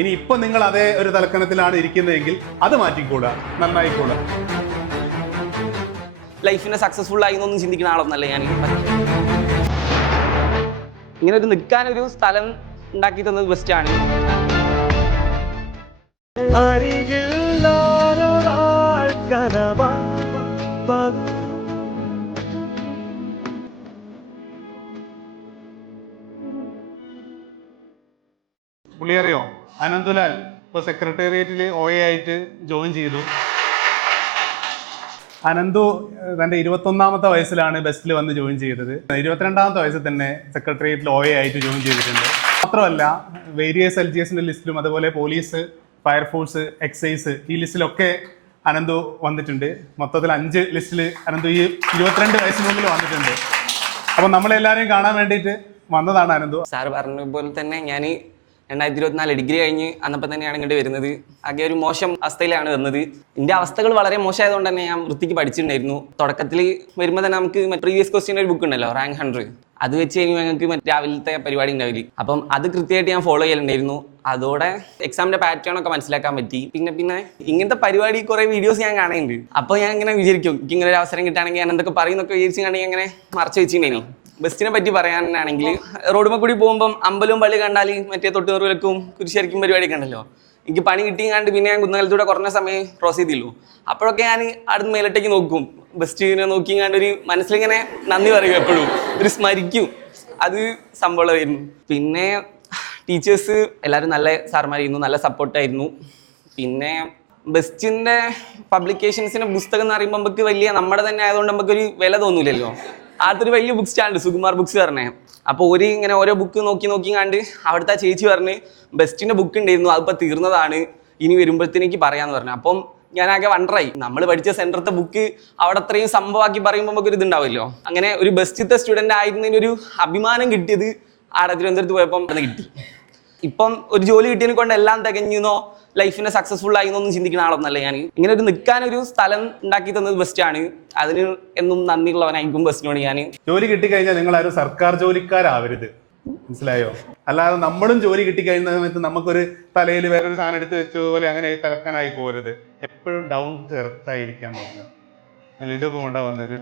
ഇനി ഇപ്പൊ നിങ്ങൾ അതേ ഒരു തലക്കനത്തിലാണ് ഇരിക്കുന്നതെങ്കിൽ അത് മാറ്റിക്കൂടാ, നന്നായിക്കൂടാ. ലൈഫിനെ സക്സസ്ഫുൾ ആയി എന്നൊന്നും ചിന്തിക്കുന്ന ആളൊന്നല്ല ഞാൻ. ഇങ്ങനെ ഒരു നിൽക്കാനൊരു സ്ഥലം ഉണ്ടാക്കി തന്നത് ബെസ്റ്റാണ്. പുള്ളി അറിയോ? അനന്തുലാൽ ഇപ്പൊ സെക്രട്ടേറിയറ്റിൽ OA ആയിട്ട് ജോയിൻ ചെയ്തു. അനന്തു തന്റെ 21ാമത്തെ വയസ്സിലാണ് ബെസ്റ്റിൽ വന്ന് ജോയിൻ ചെയ്തത്. 22ാമത്തെ വയസ്സിൽ തന്നെ സെക്രട്ടേറിയറ്റിൽ OA ആയിട്ട് ജോയിൻ ചെയ്തിട്ടുണ്ട്. മാത്രമല്ല വേരിയസ് LGSന്റെ ലിസ്റ്റിലും അതുപോലെ പോലീസ്, ഫയർഫോഴ്സ്, എക്സൈസ് ഈ ലിസ്റ്റിലൊക്കെ അനന്തു വന്നിട്ടുണ്ട്. മൊത്തത്തിൽ 5 ലിസ്റ്റിൽ അനന്തു ഈ 22 വയസ്സിനുള്ളിൽ വന്നിട്ടുണ്ട്. അപ്പൊ നമ്മളെല്ലാവരെയും കാണാൻ വേണ്ടിയിട്ട് വന്നതാണ് അനന്തു. സാറ് പറഞ്ഞ പോലെ തന്നെ ഞാൻ 2024 ഡിഗ്രി കഴിഞ്ഞ് അന്നപ്പം തന്നെയാണ് ഇങ്ങോട്ട് വരുന്നത്. ആകെ ഒരു മോശം അവസ്ഥയിലാണ് വന്നത്. എൻ്റെ അവസ്ഥകൾ വളരെ മോശമായതുകൊണ്ട് തന്നെ ഞാൻ വൃത്തിക്ക് പഠിച്ചിട്ടുണ്ടായിരുന്നു. തുടക്കത്തിൽ വരുമ്പോൾ തന്നെ നമുക്ക് പ്രീവിയസ് ക്വസ്റ്റ്യൻ ഒരു ബുക്ക് ഉണ്ടല്ലോ, റാങ്ക് 100, അത് വെച്ച് കഴിഞ്ഞാൽ ഞങ്ങൾക്ക് രാവിലത്തെ പരിപാടി ഉണ്ടാവില്ല. അപ്പം അത് കൃത്യമായിട്ട് ഞാൻ ഫോളോ ചെയ്യലുണ്ടായിരുന്നു. അതോടെ എക്സാമിൻ്റെ പാറ്റേൺ ഒക്കെ മനസ്സിലാക്കാൻ പറ്റി. പിന്നെ ഇങ്ങനത്തെ പരിപാടി കുറേ വീഡിയോസ് ഞാൻ കാണുന്നുണ്ട്. അപ്പോൾ ഞാൻ ഇങ്ങനെ വിചാരിക്കും, എനിക്ക് ഇങ്ങനെ ഒരു അവസരം കിട്ടുകയാണെങ്കിൽ ഞാൻ എന്തൊക്കെ പറയുന്നൊക്കെ വിചാരിച്ച് കാണുകയാണെങ്കിൽ അങ്ങനെ മറച്ചു വെച്ചിട്ടുണ്ടായിരുന്നു. ബെസ്റ്റിനെ പറ്റി പറയാനാണെങ്കിൽ റോഡുമ്മ കൂടി പോകുമ്പം അമ്പലവും പള്ളി കണ്ടാൽ മറ്റേ തൊട്ടുനൂറുകൾക്കും കുരിശരിക്കും പരിപാടിയൊക്കെ ഉണ്ടല്ലോ. എനിക്ക് പണി കിട്ടിയാണ്ട് പിന്നെ ഞാൻ കുന്നകലത്തൂടെ കുറഞ്ഞ സമയം ക്രോസ് ചെയ്തില്ലു. അപ്പോഴൊക്കെ ഞാൻ അടുത്ത് മേലോട്ടേക്ക് നോക്കും, ബെസ്റ്റിനെ നോക്കിയാണ്ട് ഒരു മനസ്സിലിങ്ങനെ നന്ദി പറയും, എപ്പോഴും ഒരു സ്മരിക്കും. അത് സംഭവമായിരുന്നു. പിന്നെ ടീച്ചേഴ്സ് എല്ലാവരും നല്ല സാർമാരായിരുന്നു, നല്ല സപ്പോർട്ടായിരുന്നു. പിന്നെ ബെസ്റ്റിൻ്റെ പബ്ലിക്കേഷൻസിൻ്റെ പുസ്തകം എന്ന് പറയുമ്പോൾ നമുക്ക് വലിയ നമ്മുടെ തന്നെ ആയതുകൊണ്ട് നമുക്കൊരു വില തോന്നൂലല്ലോ. അതൊരു വലിയ ബുക്ക് സ്റ്റാൻഡ്, സുകുമാർ ബുക്സ് പറഞ്ഞേ. അപ്പോൾ ഇങ്ങനെ ഓരോ ബുക്ക് നോക്കി കണ്ട് അവിടുത്തെ ചേച്ചി പറഞ്ഞ് ബെസ്റ്റിൻ്റെ ബുക്ക് ഉണ്ടായിരുന്നു, അതിപ്പോൾ തീർന്നതാണ്, ഇനി വരുമ്പോഴത്തേക്ക് പറയാമെന്ന് പറഞ്ഞു. അപ്പം ഞാനാകെ വണ്ടറായി. നമ്മൾ പഠിച്ച സെൻറ്ററത്തെ ബുക്ക് അവിടെ അത്രയും സംഭവമാക്കി പറയുമ്പോൾ നമുക്കൊരു ഇതുണ്ടാവുമല്ലോ. അങ്ങനെ ഒരു ബെസ്റ്റത്തെ സ്റ്റുഡൻ്റ് ആയിരുന്നതിനൊരു അഭിമാനം കിട്ടിയത് ആടെ തിരുവനന്തപുരത്ത് പോയപ്പം കിട്ടി. ഇപ്പം ഒരു ജോലി കിട്ടിയതിനെ കൊണ്ട് എല്ലാം തികഞ്ഞെന്നോ ലൈഫിനെ സക്സസ്ഫുൾ ആയി എന്നൊന്നും ചിന്തിക്കുന്ന ആളൊന്നല്ല ഞാൻ. ഇങ്ങനെ ഒരു നിൽക്കാനൊരു സ്ഥലം ഉണ്ടാക്കി തന്നത് ബെസ്റ്റാണ്. അതിന് എന്നും നന്ദിയുള്ളവനായിരിക്കും ബെസ്റ്റിനോട് ഞാൻ. ജോലി കിട്ടിക്കഴിഞ്ഞാൽ നിങ്ങൾ ആരും സർക്കാർ ജോലിക്കാരാവരുത്, മനസ്സിലായോ? അല്ലാതെ നമ്മളും ജോലി കിട്ടിക്കഴിയുന്ന സമയത്ത് നമുക്കൊരു തലയിൽ വേറൊരു സാധനം എടുത്ത് വെച്ചതുപോലെ അങ്ങനെ തലക്കാനായി പോരുത്. എപ്പോഴും ഡൗൺ ചെറുത്തായിരിക്കാൻ നോക്കുക. ഇതൊക്കെ കൊണ്ടാ വന്നൊരു